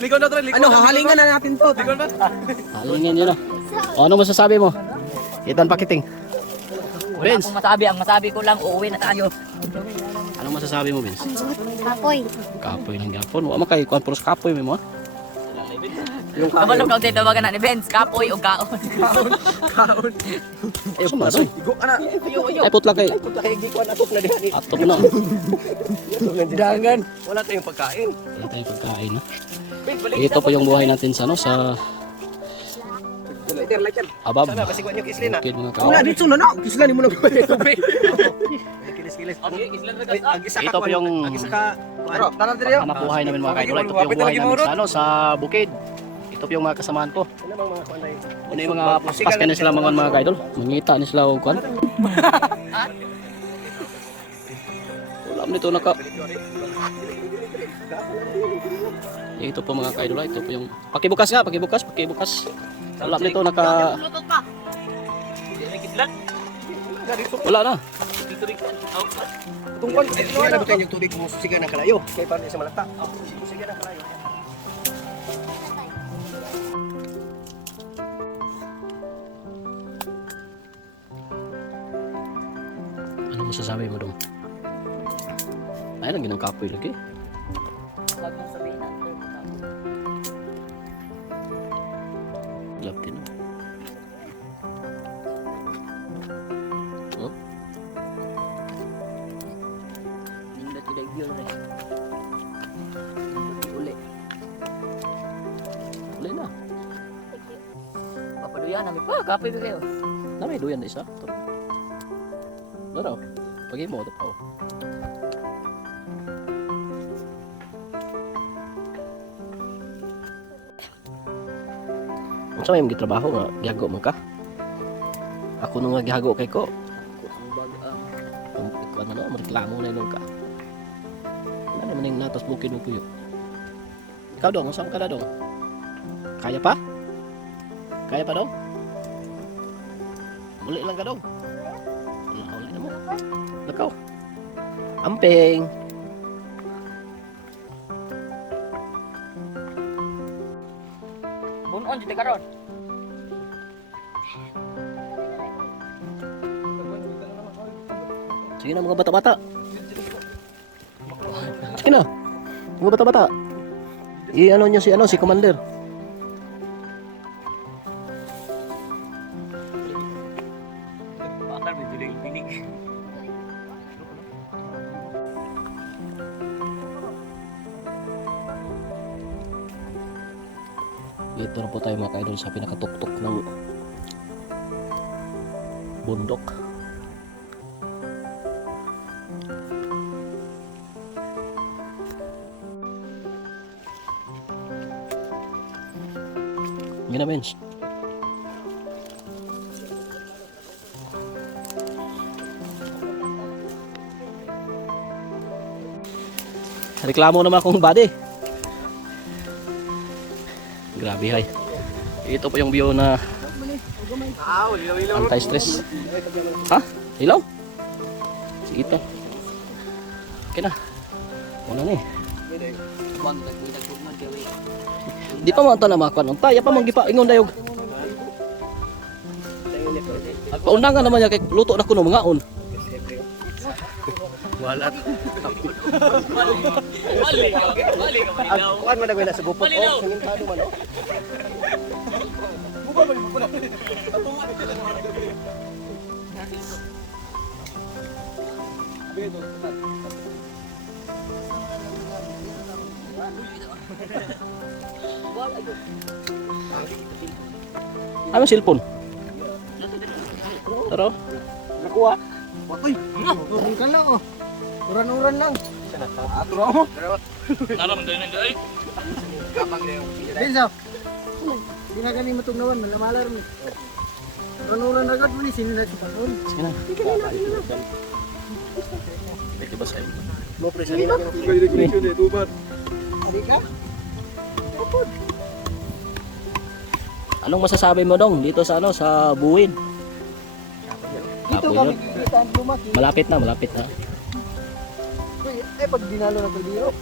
Ligaw na tol, ligaw Ano, na, na. na natin to. Ligaw na. Halingin yun. O, ano masasabi mo? Itan pakiting. Wala Vince, akong masabi. Ang masabi ko lang, uuwi na tayo. anong masasabi mo, Vince? Kapoy. Kapoy ng gapon. Wa man kay kuan puros kapoy mo. Ha? Kabalong kang titawagan na ni Benz, kapoy o kaon. Kaon. Ay, sumasoy. Igo ka na. Ayo, ayo. Ay, putla kay. Ito kay Giko na tok na diha ni. Atop na. Dangan. Wala tayong pagkain. Wala tayong pagkain, ha? Ito po yung buhay natin sa, ano, sa abab. Sana ko niyo kislin na. Bukid mga Wala kawan. dito na na. Kislan mo na tubig. Kilis-kilis. Agi sa Ito po yung Agi sa Ano, tanan diri yo. anak buhay namin mga kaidol. Ito po yung buhay namin sa, ano, sa bukid. Ito po yung mga kasamahan ko. Ano bang mga kuan Ano yung mga paspas ka na sila mga mga kaidol. Mangita ni sila og kuan. Wala nito naka. Ito po mga kaidol. Ito po yung pakibukas nga, pakibukas, pakibukas. Wala mo nito naka. Pa. Wala na. Tungkol ito na yung tubig mo siga na kalayo? Kay paano sa malata? Siga na kalayo. Masasabi mo dong? Ay, lang ginang kapoy lagi. Huwag mong sabihin na. Love din. Oh, Hindi tidak yun rin. Uli. uli na. Papaduyan namin pa, kapoy ba kayo? Na may duyan na isa. Ito. Laro. Pagi mo ito pa. oh. Kung sa may mga trabaho nga, gihago man ka. Ako nung nga gihago kay ko. Kung kung ano na, mareklamo na yun ka. Ano naman yung natas bukid mo kuyo. Ikaw dong, saan ka na dong? Kaya pa? Kaya pa dong? Muli lang ka dong. Amping. Bunon, dito karon. Sige na mga bata-bata. Sige na. Mga bata-bata. I-ano niyo si ano si Commander. Bakal mo dito Dito na po tayo mga kaidol sa pinakatuktok ng bundok. Yun na, Benz. Reklamo naman akong body. Grabe hay. Ito po yung view na anti-stress. Ha? Ilaw? Sige ito. Okay na. Wala na eh. Di pa ito na makakuan. Ang taya pa mong gipaingon dayog. Paundangan naman niya kay luto na kuno mga on. Wala. Wali ka, wali ka Ang kuan man na sa gupot oh, sumintado man oh. Ano cellphone? Taro. Nakuha. Lang oh. Uran-uran lang. Atro mo. Naram din hindi ay. Benzo. Di na gani matugnawan, malamalar mo. Uran-uran agad mo ni na si Paton. Sige na. Pwede ba sa'yo? Mo pre sa nila. Ari ka? Anong masasabi mo dong dito sa ano sa buwin? Dito kami kita lumaki. Malapit na, malapit na. Eh, pag dinalo na ito dito.